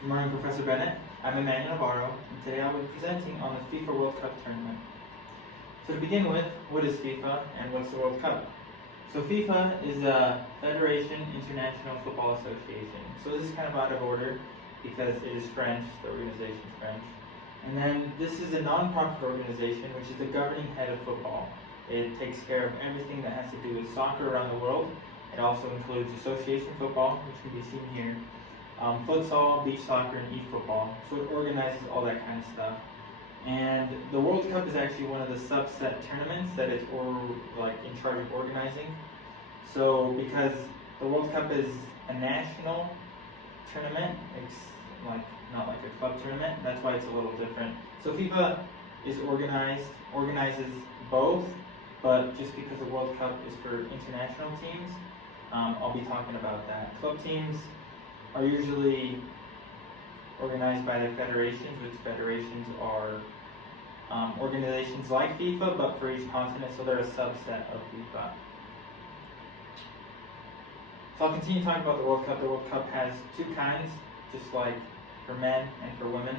Good morning, Professor Bennett. I'm Emmanuel Navarro, and today I will be presenting on the FIFA World Cup tournament. So to begin with, what is FIFA and what's the World Cup? So FIFA is a Federation International Football Association. So this is kind of out of order because it is French, the organization is French. And then this is a non-profit organization which is the governing head of football. It takes care of everything that has to do with soccer around the world. It also includes association football, which can be seen here, futsal, beach soccer, and e-football. So it organizes all that kind of stuff. And the World Cup is actually one of the subset tournaments that it's in charge of organizing. So because the World Cup is a national tournament, it's not like a club tournament, that's why it's a little different. So FIFA is organizes both, but just because the World Cup is for international teams, I'll be talking about that. Club teams are usually organized by their federations, which federations are organizations like FIFA, but for each continent, so they're a subset of FIFA. So I'll continue talking about the World Cup. The World Cup has two kinds, just like for men and for women.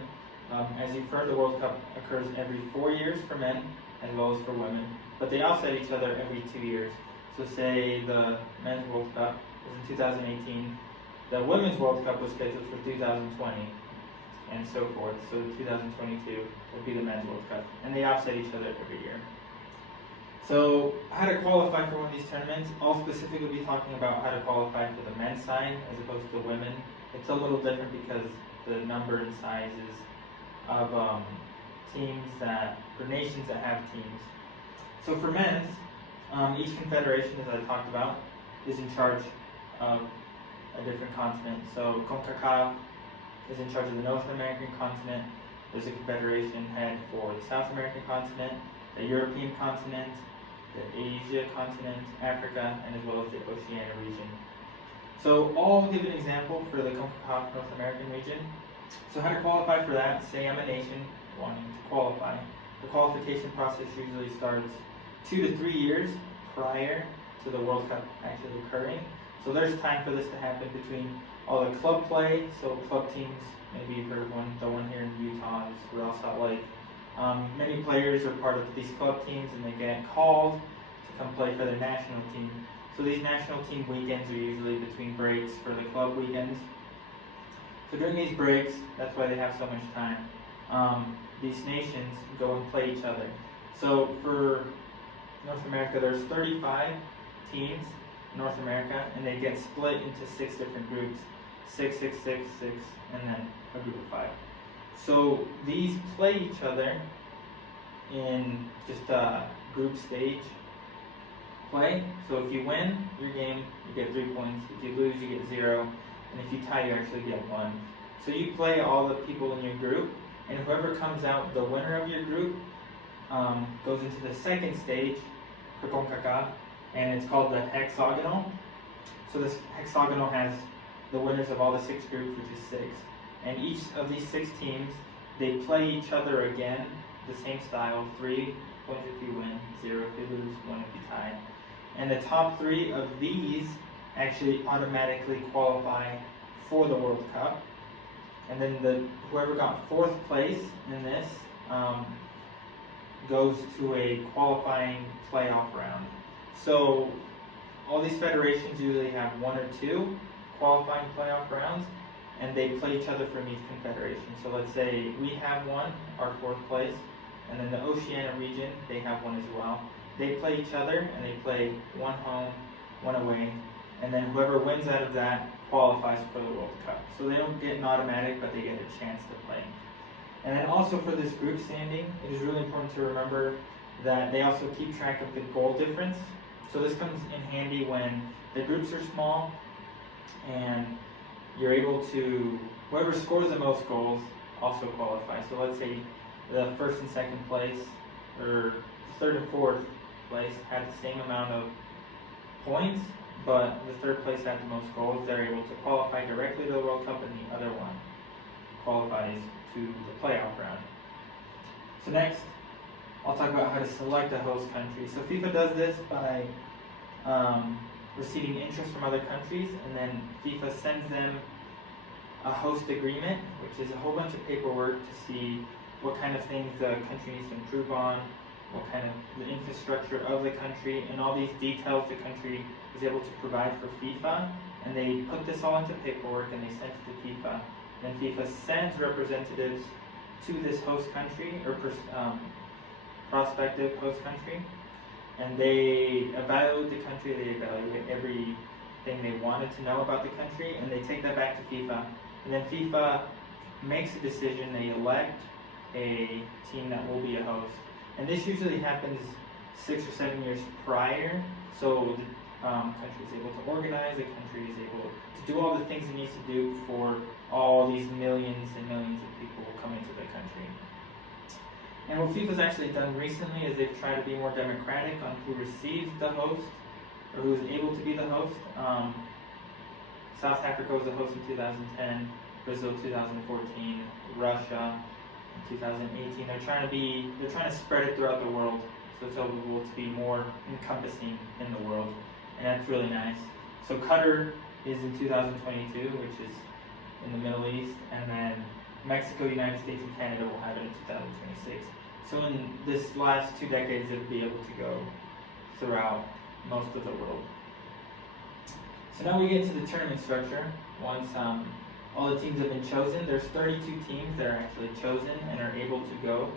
As you've heard, the World Cup occurs every 4 years for men as well as for women, but they offset each other every 2 years. So say the Men's World Cup was in 2018, the Women's World Cup was scheduled for 2020, and so forth. So 2022 will be the Men's World Cup, and they offset each other every year. So how to qualify for one of these tournaments, I'll specifically be talking about how to qualify for the men's side as opposed to the women. It's a little different because the number and sizes of nations that have teams. So for men's, each confederation, as I talked about, is in charge of a different continent. So CONCACAF is in charge of the North American continent. There's a confederation head for the South American continent, the European continent, the Asia continent, Africa, and as well as the Oceania region. So I'll give an example for the CONCACAF North American region. So how to qualify for that, say I'm a nation wanting to qualify. The qualification process usually starts 2 to 3 years prior to the World Cup actually occurring. So there's time for this to happen between all the club play, so club teams, maybe you've heard of one, the one here in Utah is Real Salt Lake. Many players are part of these club teams and they get called to come play for their national team. So these national team weekends are usually between breaks for the club weekends. So during these breaks, that's why they have so much time. These nations go and play each other. So for North America, there's 35 teams in North America, and they get split into 6 different groups, 6, 6, 6, 6, and then a group of 5. So these play each other in just a group stage play. So if you win your game, you get 3 points. If you lose, you get 0. And if you tie, you actually get 1. So you play all the people in your group, and whoever comes out the winner of your group goes into the second stage for CONCACAF, and it's called the hexagonal. So this hexagonal has the winners of all the 6 groups, which is 6. And each of these 6 teams, they play each other again, the same style, 3 points if you win, 0 if you lose, 1 if you tie. And the top 3 of these actually automatically qualify for the World Cup. And then whoever got 4th place in this goes to a qualifying playoff round. So all these federations usually have 1 or 2 qualifying playoff rounds, and they play each other from each confederation. So let's say we have one, our 4th place, and then the Oceania region, they have one as well. They play each other, and they play 1 home, 1 away, and then whoever wins out of that qualifies for the World Cup. So they don't get an automatic, but they get a chance to play. And then also for this group standing, it is really important to remember that they also keep track of the goal difference. So this comes in handy when the groups are small and you're able to, whoever scores the most goals also qualifies. So let's say the 1st and 2nd place, or 3rd and 4th place had the same amount of points, but the 3rd place had the most goals. They're able to qualify directly to the World Cup, and the other one qualifies to the playoff round. So next, I'll talk about how to select a host country. So FIFA does this by receiving interest from other countries, and then FIFA sends them a host agreement, which is a whole bunch of paperwork to see what kind of things the country needs to improve on, what kind of the infrastructure of the country, and all these details the country is able to provide for FIFA. And they put this all into paperwork and they send it to FIFA. And then FIFA sends representatives to this host country or prospective host country, and they evaluate the country. They evaluate everything they wanted to know about the country, and they take that back to FIFA. And then FIFA makes a decision. They elect a team that will be a host. And this usually happens 6 or 7 years prior. So the country is able to organize, the country is able to do all the things it needs to do for all these millions and millions of people who come into the country. And what FIFA's actually done recently is they've tried to be more democratic on who receives the host or who is able to be the host. South Africa was the host in 2010, Brazil 2014, Russia in 2018. They're trying to spread it throughout the world, so it's able to be more encompassing in the world, and that's really nice. So Qatar is in 2022, which is in the Middle East, and then Mexico, United States, and Canada will have it in 2026. So in this last 2 decades, it'll be able to go throughout most of the world. So now we get to the tournament structure. Once all the teams have been chosen, there's 32 teams that are actually chosen and are able to go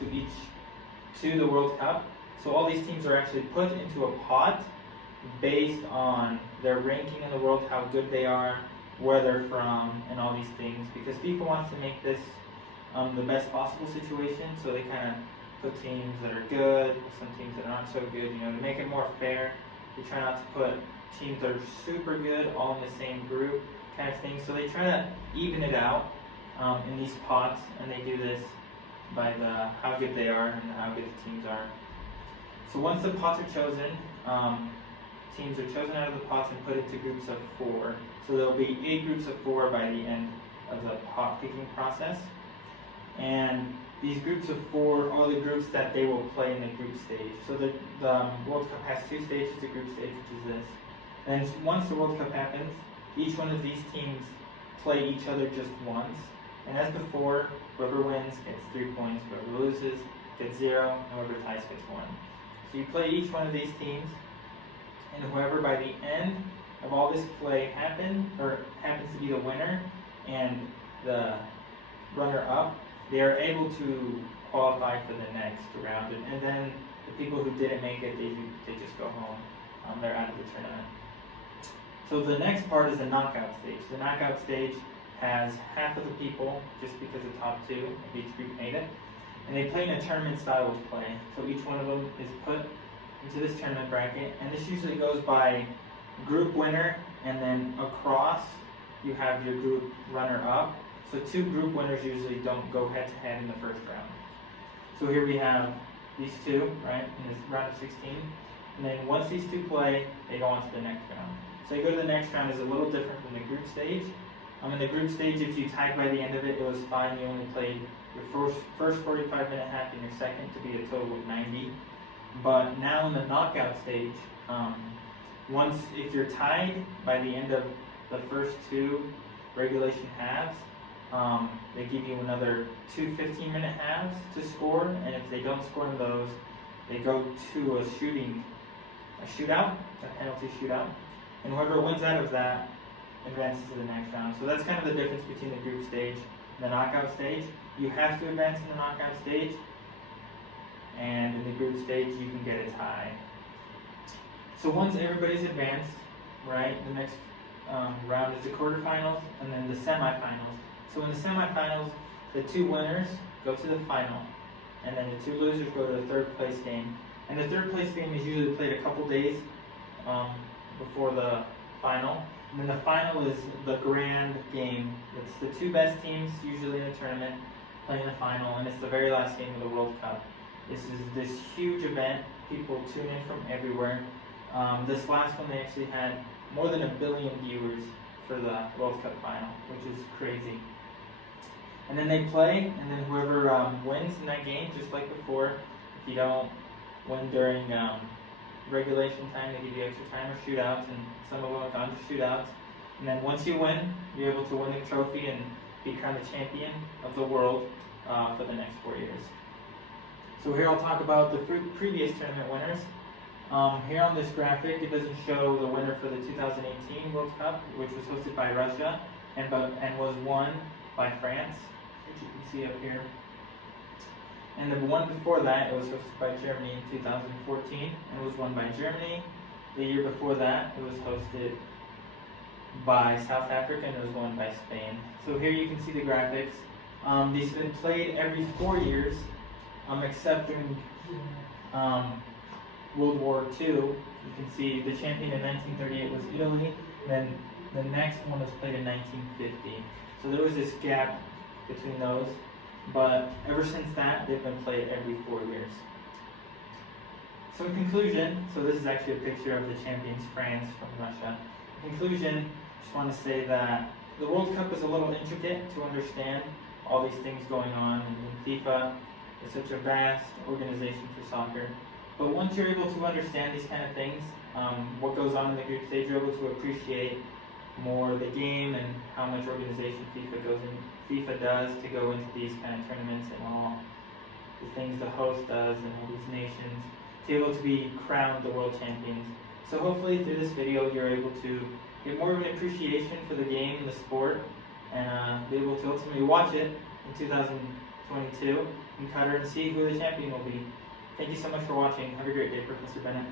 to the World Cup. So all these teams are actually put into a pot based on their ranking in the world, how good they are, where they're from, and all these things. Because FIFA wants to make this the best possible situation, so they kind of put teams that are good, some teams that are not so good, to make it more fair. They try not to put teams that are super good all in the same group kind of thing. So they try to even it out in these pots, and they do this by how good they are and how good the teams are. So once the pots are chosen, teams are chosen out of the pots and put into groups of 4. So there'll be 8 groups of 4 by the end of the pot picking process. And these groups of 4 are the groups that they will play in the group stage. So the World Cup has 2 stages, the group stage, which is this. And once the World Cup happens, each one of these teams play each other just once. And as before, whoever wins gets 3 points, whoever loses gets 0, and whoever ties gets 1. So you play each one of these teams, and whoever by the end of all this play happens to be the winner and the runner-up, they are able to qualify for the next round. And then the people who didn't make it, they just go home. They're out of the tournament. So the next part is the knockout stage. The knockout stage has half of the people, just because the top 2 of each group made it. And they play in a tournament style of play. So each one of them is put into this tournament bracket. And this usually goes by group winner, and then across you have your group runner-up. So 2 group winners usually don't go head-to-head in the first round. So here we have these 2, right, in this round of 16. And then once these 2 play, they go on to the next round. So you go to the next round is a little different from the group stage. In the group stage, if you tied by the end of it, it was fine. You only played your first 45-minute half and your second to be a total of 90. But now in the knockout stage, if you're tied by the end of the first 2 regulation halves, they give you another 2 15-minute halves to score, and if they don't score in those, they go to a shootout, a penalty shootout, and whoever wins out of that advances to the next round. So that's kind of the difference between the group stage and the knockout stage. You have to advance in the knockout stage, and in the group stage you can get a tie. So once everybody's advanced, right, the next round is the quarterfinals and then the semifinals. So in the semifinals, the 2 winners go to the final, and then the 2 losers go to the 3rd place game. And the 3rd place game is usually played a couple days before the final. And then the final is the grand game. It's the 2 best teams usually in the tournament playing the final, and it's the very last game of the World Cup. This is this huge event. People tune in from everywhere. This last one, they actually had more than 1 billion viewers for the World Cup final, which is crazy. And then they play, and then whoever wins in that game, just like before, if you don't win during regulation time, they give you extra time or shootouts, and some of them have gone to shootouts. And then once you win, you're able to win the trophy and be crowned the champion of the world for the next 4 years. So here I'll talk about the previous tournament winners. Here on this graphic, it doesn't show the winner for the 2018 World Cup, which was hosted by Russia and was won by France, which you can see up here. And the one before that, it was hosted by Germany in 2014 and was won by Germany. The year before that, it was hosted by South Africa and it was won by Spain. So here you can see the graphics. These have been played every 4 years, except during World War II. You can see the champion in 1938 was Italy, then the next one was played in 1950. So there was this gap between those, but ever since that, they've been played every 4 years. So in conclusion, so this is actually a picture of the champions, France, from Russia. In conclusion, just want to say that the World Cup is a little intricate to understand all these things going on, and FIFA is such a vast organization for soccer. But once you're able to understand these kind of things, what goes on in the group stage, you're able to appreciate more the game and how much organization FIFA does to go into these kind of tournaments and all the things the host does and all these nations to be able to be crowned the world champions. So hopefully through this video you're able to get more of an appreciation for the game and the sport and be able to ultimately watch it in 2022 in Qatar and see who the champion will be. Thank you so much for watching. Have a great day, Professor Bennett.